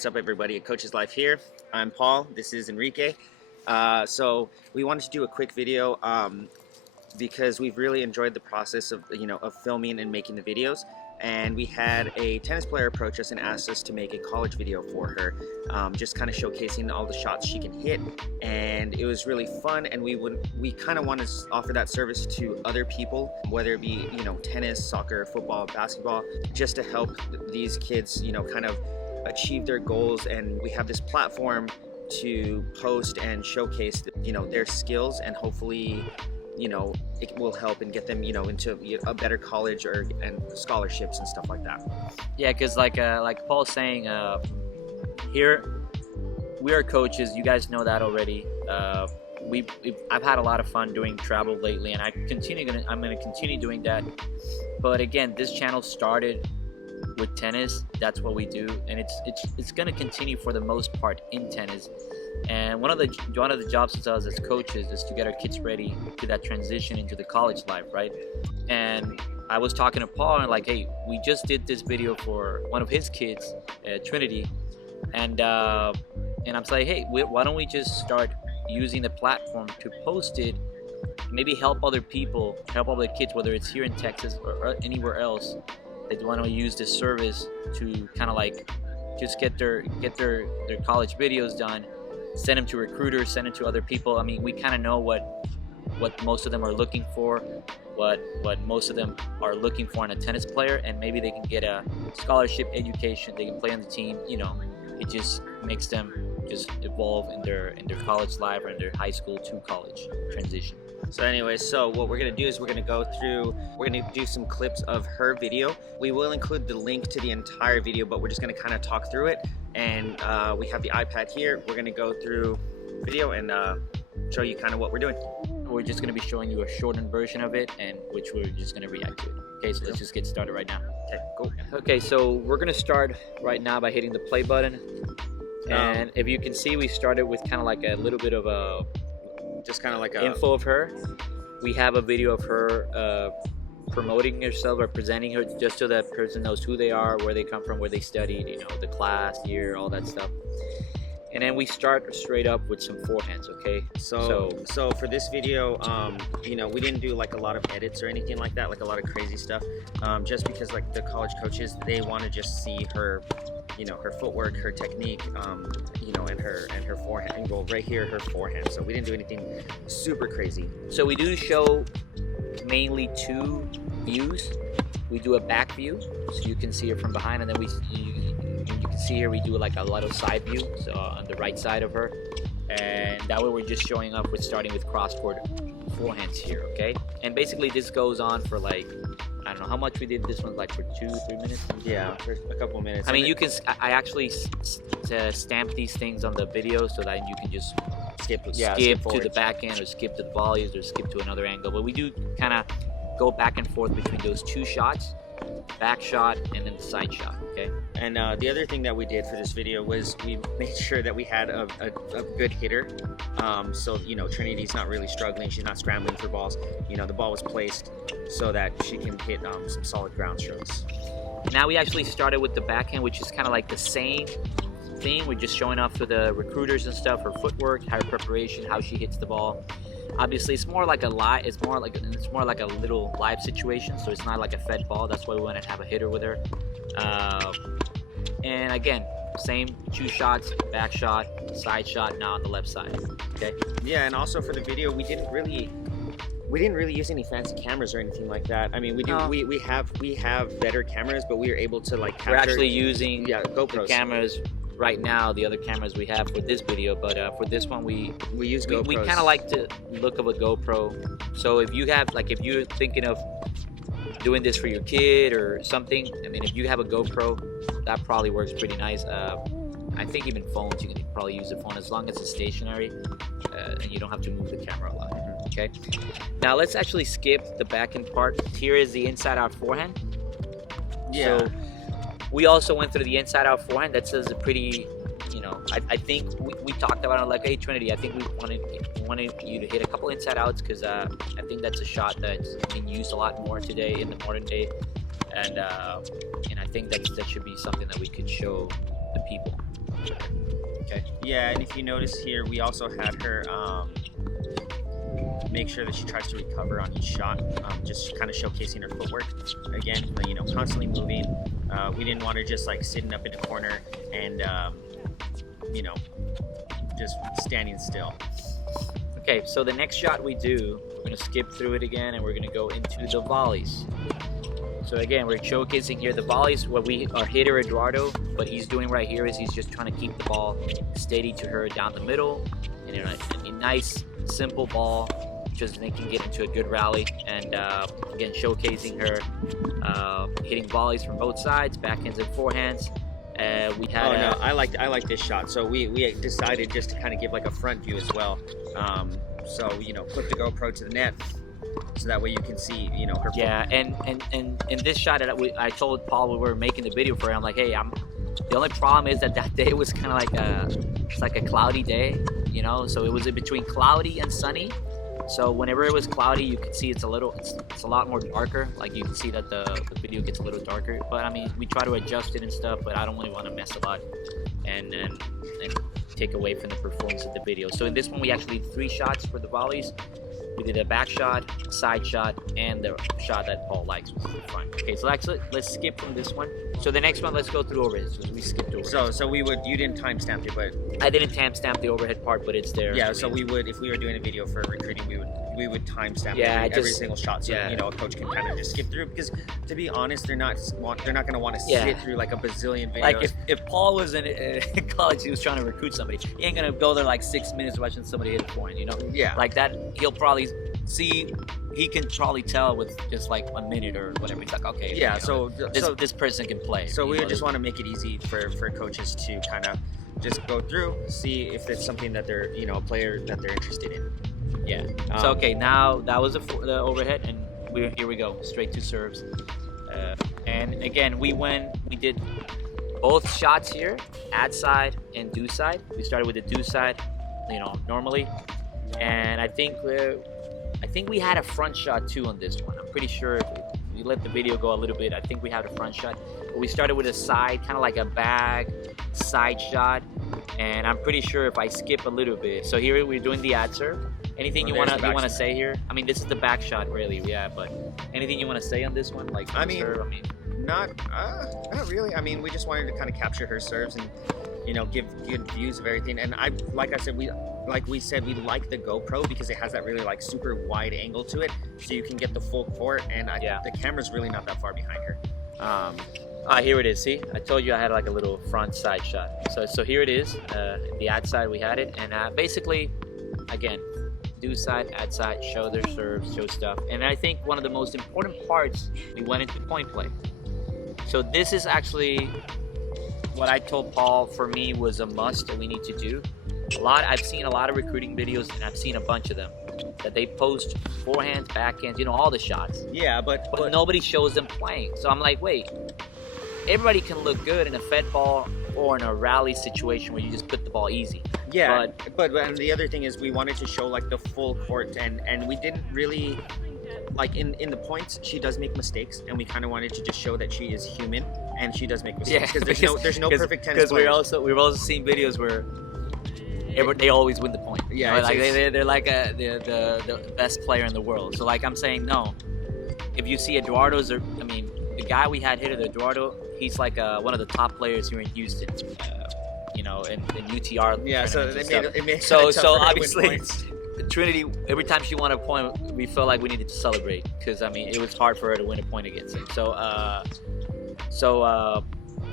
What's up, everybody? At Coach's Life here. I'm Paul. This is Enrique. So we wanted to do a quick video because we've really enjoyed the process of filming and making the videos. And we had a tennis player approach us and asked us to make a college video for her, just kind of showcasing all the shots she can hit. And it was really fun, and we kind of want to offer that service to other people, whether it be tennis, soccer, football, basketball, just to help these kids kind of achieve their goals. And we have this platform to post and showcase their skills, and hopefully it will help and get them into a better college and scholarships and stuff like that. Yeah, because like Paul's saying, here we are coaches. You guys know that already. I've had a lot of fun doing travel lately, and I'm gonna continue doing that. But again, this channel started with tennis. That's what we do, and it's gonna continue for the most part in tennis. And one of the jobs of us as coaches is to get our kids ready to that transition into the college life, right? And I was talking to Paul and like, hey, we just did this video for one of his kids, Trinity, and I'm saying, hey, why don't we just start using the platform to post it, maybe help other people, help other kids, whether it's here in Texas or anywhere else, that want to use this service to kind of like just get their college videos done. Send them to recruiters, send them to other people. I mean, we kind of know what most of them are looking for, what most of them are looking for in a tennis player, and maybe they can get a scholarship, education, they can play on the team. It just makes them just evolve in their college life or in their high school to college transition. So anyway, what we're going to do is we're going to do some clips of her video. We will include the link to the entire video, but we're just going to kind of talk through it. And we have the iPad here. We're going to go through video and show you kind of what we're doing. We're just going to be showing you a shortened version of it, and which we're just going to react to it. Okay, so let's just get started right now. Okay, cool. Okay, so we're going to start right now by hitting the play button. And if you can see, we started with kind of like a little bit of a info of her. We have a video of her promoting herself or presenting her, just so that person knows who they are, where they come from, where they studied, the class, year, all that stuff. And then we start straight up with some forehands, okay? So for this video, we didn't do like a lot of edits or anything like that, like a lot of crazy stuff, just because like the college coaches, they want to just see her, her footwork, her technique, and her forehand angle right here, her forehand. So we didn't do anything super crazy. So we do show mainly two views. We do a back view, so you can see her from behind, and then you can see here we do like a little side view, so on the right side of her, and that way we're just showing up with starting with cross-court forehands here, okay? And basically this goes on for like, I don't know how much we did this one, like for 2-3 minutes. Yeah, for a couple minutes. I mean, you can. I actually stamp these things on the video so that you can just skip to the backhand, or skip to the volleys, or skip to another angle. But we do kind of go back and forth between those two shots, back shot and then the side shot. Okay. And the other thing that we did for this video was we made sure that we had a good hitter. So Trinity's not really struggling. She's not scrambling for balls. The ball was placed so that she can hit some solid ground strokes. Now we actually started with the backhand, which is kind of like the same thing. We're just showing off to the recruiters and stuff her footwork, her preparation, how she hits the ball. Obviously, it's more like a little live situation, so it's not like a fed ball. That's why we want to have a hitter with her. And again, same two shots, back shot, side shot, now on the left side. Okay. Yeah, and also for the video, we didn't really use any fancy cameras or anything like that. I mean, we have better cameras, but we were able to like capture. We're actually using GoPros. The cameras right now, the other cameras we have for this video, but for this one we use GoPros. We kind of like the look of a GoPro. So if you're thinking of doing this for your kid or something, I mean, if you have a GoPro, that probably works pretty nice. I think even phones, you can probably use the phone as long as it's stationary, and you don't have to move the camera a lot. Okay, now let's actually skip the backhand part. Here is the inside out forehand. Yeah. So we also went through the inside out forehand. That says a pretty, I think we talked about it like, hey Trinity, I think we wanted you to hit a couple inside outs, because I think that's a shot that's being used a lot more today in the modern day, and I think that should be something that we could show the people. Okay. Yeah, and if you notice here, we also had her make sure that she tries to recover on each shot, just kind of showcasing her footwork. Again, you know, constantly moving. We didn't want her just like sitting up in a corner and, you know, just standing still. Okay, so the next shot we do, we're going to skip through it again, and we're going to go into the volleys. So again, we're showcasing here the volleys, what we our hitter Eduardo, what he's doing right here is he's just trying to keep the ball steady to her down the middle, and a nice, simple ball, just making it into a good rally, and again, showcasing her hitting volleys from both sides, backhands and forehands. We had I like this shot. So we decided just to kind of give like a front view as well. So you know, flip the GoPro to the net, so that way you can see, you know, her. Yeah, and in this shot that I told Paul we were making the video for, I'm like, hey, the only problem is that day was kind of like a cloudy day, you know, so it was in between cloudy and sunny. So whenever it was cloudy, you could see it's a lot more darker. Like you can see that the video gets a little darker. But I mean, we try to adjust it and stuff, but I don't really want to mess a lot and take away from the performance of the video. So in this one, we actually did 3 shots for the volleys. We did a back shot, side shot, and the shot that Paul likes, which is the front. Okay, so let's skip from this one. So the next one, let's go through overhead. So we skipped overhead. So you didn't timestamp it, but I didn't timestamp the overhead part, but it's there. yeah. So we would, if we were doing a video for recruiting, we would timestamp every single shot, so you know, a coach can kind of just skip through. Because to be honest, they're not going to want to sit through like a bazillion videos. Like if Paul was in college, he was trying to recruit somebody, he ain't gonna go there like 6 minutes watching somebody hit a point, you know? Yeah. Like that, he'll probably see. He can probably tell with just like a minute or whatever. He's like, okay, yeah. You know, this person can play. So we just want to make it easy for coaches to kind of just go through, see if it's something that they're, you know, a player that they're interested in. Yeah. So okay, now that was the overhead, and here we go, straight to serves. And again, we did both shots here, ad side and deuce side. We started with the deuce side, you know, normally, and I think we had a front shot too on this one. I'm pretty sure we let the video go a little bit. I think we had a front shot, but we started with a side, kind of like a bag side shot, and I'm pretty sure if I skip a little bit. So here we're doing the ad serve. Anything you wanna say here? I mean, this is the back shot, really. Yeah, but anything you wanna say on this one? Like, not really. I mean, we just wanted to kind of capture her serves and, you know, give good views of everything. And like we said, we like the GoPro because it has that really like super wide angle to it, so you can get the full court. And the camera's really not that far behind her. Here it is. See, I told you I had like a little front side shot. So here it is. The ad side, we had it, and basically, again, do side, ad side, show their serves, show stuff. And I think one of the most important parts, we went into point play. So this is actually what I told Paul for me was a must that we need to do. I've seen a lot of recruiting videos, and I've seen a bunch of them that they post forehands, backhands, you know, all the shots. Yeah, but nobody shows them playing. So I'm like, wait, everybody can look good in a fed ball or in a rally situation where you just put the ball easy. Yeah, but and the other thing is we wanted to show like the full court, and we didn't really like in the points she does make mistakes, and we kind of wanted to just show that she is human and she does make mistakes, because there's no perfect tennis players. We've also seen videos where they always win the point. Yeah, you know, like they're like the best player in the world. So like I'm saying, no, if you see Eduardo's, the guy we had hit, Eduardo, he's like one of the top players here in Houston. You know, in UTR. Yeah, so it made so obviously Trinity, every time she won a point, we felt like we needed to celebrate, because I mean it was hard for her to win a point against him. So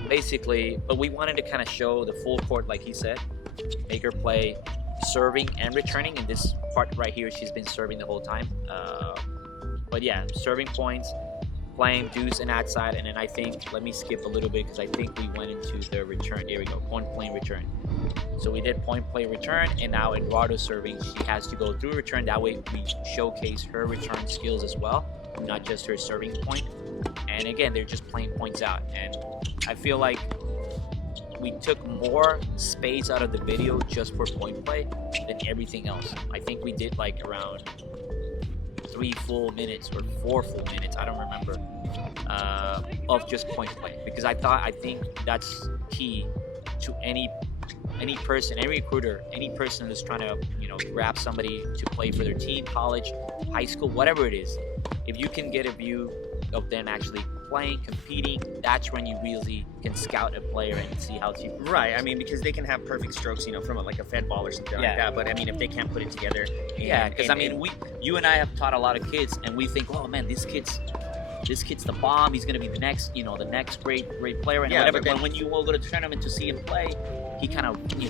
basically, but we wanted to kind of show the full court, like he said, make her play serving and returning. In this part right here, she's been serving the whole time. But yeah, serving points, playing deuce and outside, and then I think, let me skip a little bit because I think we went into the return. Here we go, point play return. So we did point play return, and now Eduardo serving, she has to go through return. That way we showcase her return skills as well, not just her serving point. And again, they're just playing points out, and I feel like we took more space out of the video just for point play than everything else. I think we did like around 3 full minutes or 4 full minutes, I don't remember, of just point play, because I think that's key to any any person, any recruiter, any person who's trying to, grab somebody to play for their team, college, high school, whatever it is, if you can get a view of them actually playing, competing, that's when you really can scout a player and see how to. Right. I mean, because they can have perfect strokes, from like a Fed ball or something like that. But I mean, if they can't put it together. Because you and I have taught a lot of kids, and we think, oh man, this kid's the bomb. He's gonna be the next, the next great player and whatever. But when you go to the tournament to see him play, he kind of, he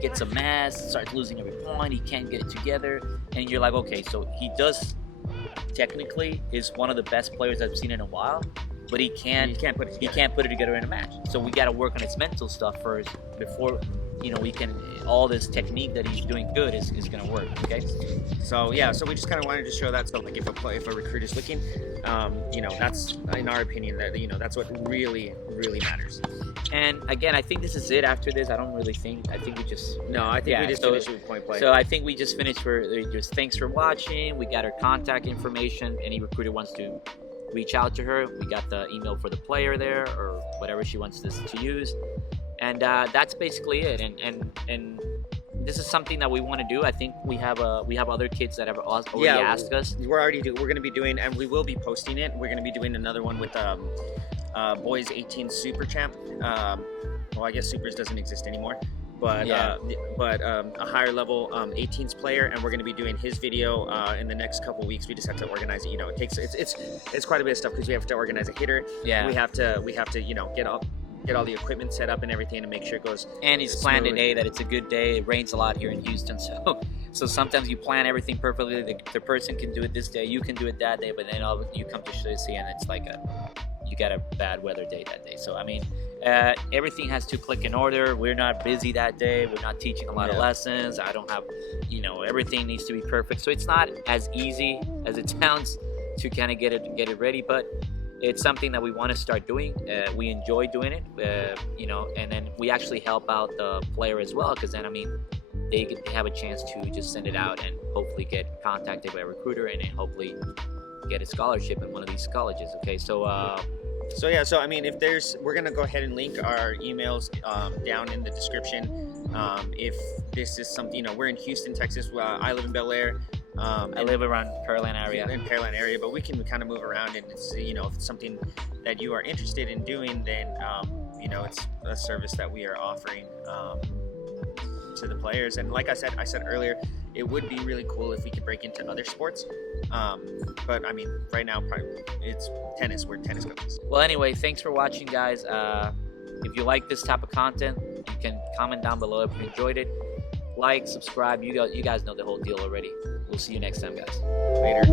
gets a mess, starts losing every point. He can't get it together, and you're like, okay, so he does technically is one of the best players I've seen in a while, but he can't put it together in a match. So we got to work on his mental stuff first before we can, all this technique that he's doing good is going to work. Okay. So we just kind of wanted to show that. So like if a recruit is looking, that's in our opinion that that's what really matters. And again, I think this is it. After this, I don't really think. I think we just. No, I think we just finished with point play. So I think we just finished. Just thanks for watching. We got her contact information. Any recruiter wants to reach out to her, we got the email for the player there, or whatever she wants this to use. And that's basically it. And this is something that we want to do. I think we have other kids that have already asked us. We're going to be doing, and we will be posting it. We're going to be doing another one with boys 18 Super Champ. Well, I guess Supers doesn't exist anymore, but a higher level 18s player, and we're going to be doing his video in the next couple weeks. We just have to organize it. It takes it's quite a bit of stuff because we have to organize a hitter. Yeah. We have to get all the equipment set up and everything to make sure it goes. And he's planned a day that it's a good day. It rains a lot here in Houston, so sometimes you plan everything perfectly. The person can do it this day, you can do it that day, but then you come to see and it's like you got a bad weather day that day. So I mean, everything has to click in order. We're not busy that day. We're not teaching a lot of lessons. I don't have, everything needs to be perfect. So it's not as easy as it sounds to kind of get it ready, but it's something that we want to start doing. We enjoy doing it, and then we actually help out the player as well, because then, I mean, they have a chance to just send it out and hopefully get contacted by a recruiter and then hopefully get a scholarship in one of these colleges. Okay, so I mean, we're gonna go ahead and link our emails down in the description. If this is something, we're in Houston, Texas. I live in Bel Air. I live around Pearland area. In Pearland area, but we can kind of move around, and it's, if it's something that you are interested in doing, then it's a service that we are offering to the players. And like I said earlier, it would be really cool if we could break into other sports. But I mean, right now, probably it's tennis. We're tennis coaches. Well, anyway, thanks for watching, guys. If you like this type of content, you can comment down below if you enjoyed it. Like, subscribe. You guys know the whole deal already. We'll see you next time, guys. Later.